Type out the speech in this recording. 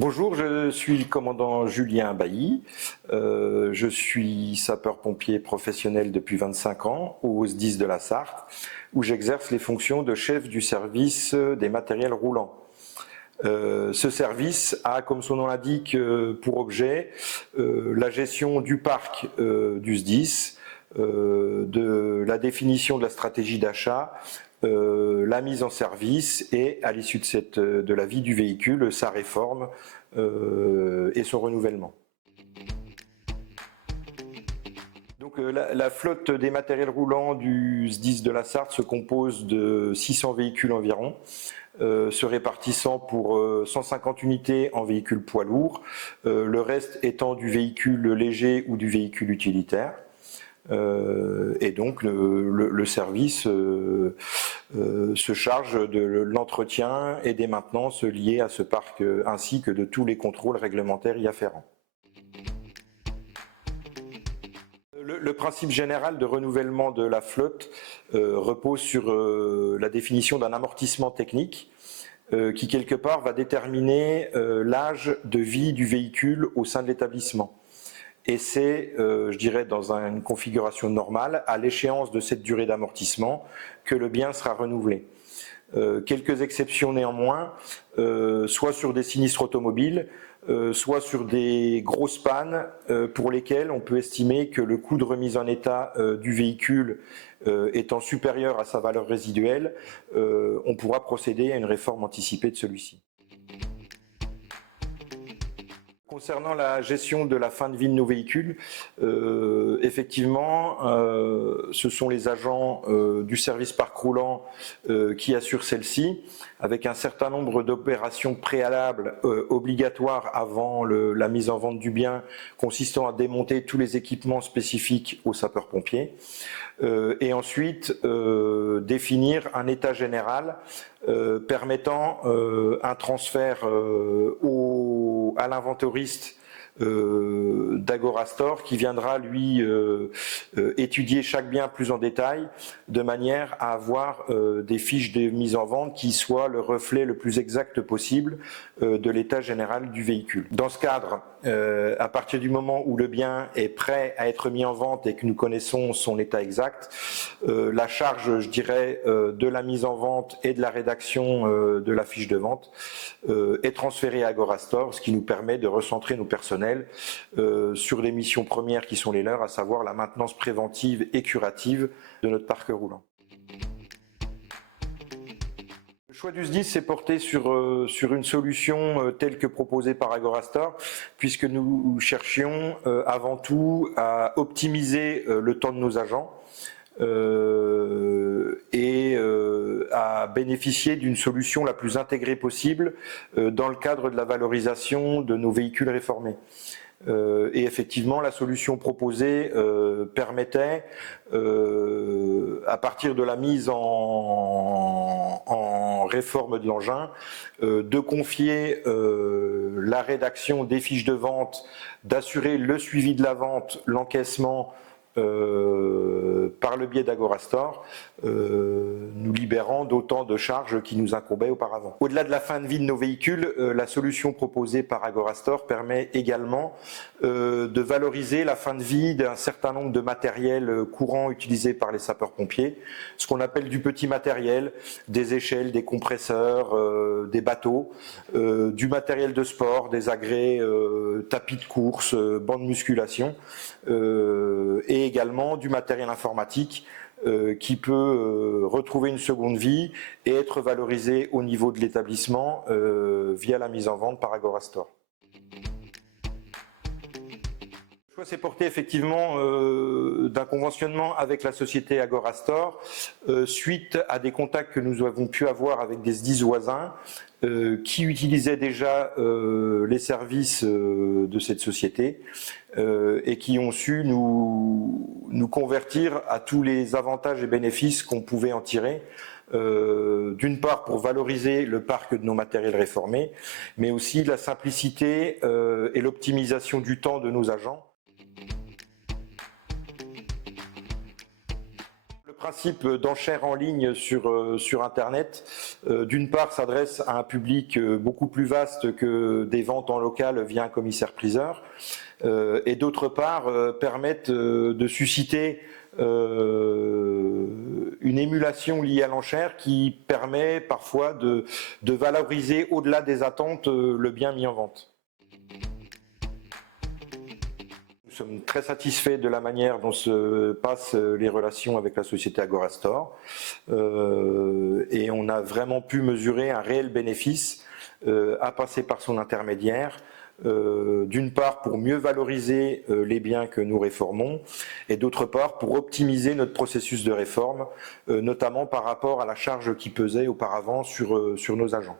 Bonjour, je suis le commandant Julien Bailly. Je suis sapeur-pompier professionnel depuis 25 ans au SDIS de la Sarthe, où j'exerce les fonctions de chef du service des matériels roulants. Ce service a, comme son nom l'indique, pour objet la gestion du parc du SDIS, de la définition de la stratégie d'achat, la mise en service et, à l'issue de la vie du véhicule, sa réforme et son renouvellement. Donc, la flotte des matériels roulants du SDIS de la Sarthe se compose de 600 véhicules environ, se répartissant pour 150 unités en véhicules poids lourds, le reste étant du véhicule léger ou du véhicule utilitaire. Et donc le service se charge de l'entretien et des maintenances liées à ce parc ainsi que de tous les contrôles réglementaires y afférents. Le principe général de renouvellement de la flotte repose sur la définition d'un amortissement technique qui quelque part va déterminer l'âge de vie du véhicule au sein de l'établissement. Et c'est, je dirais, dans une configuration normale, à l'échéance de cette durée d'amortissement, que le bien sera renouvelé. Quelques exceptions néanmoins, soit sur des sinistres automobiles, soit sur des grosses pannes pour lesquelles on peut estimer que le coût de remise en état du véhicule étant supérieur à sa valeur résiduelle, on pourra procéder à une réforme anticipée de celui-ci. Concernant la gestion de la fin de vie de nos véhicules, effectivement, ce sont les agents du service parc roulant qui assurent celle-ci, avec un certain nombre d'opérations préalables obligatoires avant la mise en vente du bien, consistant à démonter tous les équipements spécifiques aux sapeurs-pompiers, et ensuite définir un état général permettant un transfert à l'inventoriste d'Agorastor qui viendra lui étudier chaque bien plus en détail de manière à avoir des fiches de mise en vente qui soient le reflet le plus exact possible de l'état général du véhicule. Dans ce cadre, à partir du moment où le bien est prêt à être mis en vente et que nous connaissons son état exact, la charge, je dirais, de la mise en vente et de la rédaction de la fiche de vente est transférée à Agorastor, ce qui nous permet de recentrer nos personnels sur les missions premières qui sont les leurs, à savoir la maintenance préventive et curative de notre parc roulant. Le choix du SDIS s'est porté sur une solution telle que proposée par Agorastor, puisque nous cherchions avant tout à optimiser le temps de nos agents et à bénéficier d'une solution la plus intégrée possible dans le cadre de la valorisation de nos véhicules réformés. Et effectivement, la solution proposée permettait, à partir de la mise en réforme de l'engin, de confier la rédaction des fiches de vente, d'assurer le suivi de la vente, l'encaissement par le biais d'Agorastor, nous libérant d'autant de charges qui nous incombaient auparavant. Au-delà de la fin de vie de nos véhicules, la solution proposée par Agorastor permet également de valoriser la fin de vie d'un certain nombre de matériels courants utilisés par les sapeurs-pompiers, ce qu'on appelle du petit matériel, des échelles, des compresseurs, des bateaux, du matériel de sport, des agrès, tapis de course, bancs de musculation, et également du matériel informatique qui peut retrouver une seconde vie et être valorisé au niveau de l'établissement via la mise en vente par Agorastor. Le choix s'est porté effectivement d'un conventionnement avec la société Agorastor suite à des contacts que nous avons pu avoir avec des SDIS voisins qui utilisaient déjà les services de cette société et qui ont su nous convertir à tous les avantages et bénéfices qu'on pouvait en tirer. D'une part pour valoriser le parc de nos matériels réformés, mais aussi la simplicité et l'optimisation du temps de nos agents. Le principe d'enchères en ligne sur Internet, d'une part, s'adresse à un public beaucoup plus vaste que des ventes en local via un commissaire-priseur, et d'autre part, permettent de susciter une émulation liée à l'enchère qui permet parfois de valoriser au-delà des attentes le bien mis en vente. Nous sommes très satisfaits de la manière dont se passent les relations avec la société Agorastore, et on a vraiment pu mesurer un réel bénéfice à passer par son intermédiaire, d'une part pour mieux valoriser les biens que nous réformons, et d'autre part pour optimiser notre processus de réforme, notamment par rapport à la charge qui pesait auparavant sur nos agents.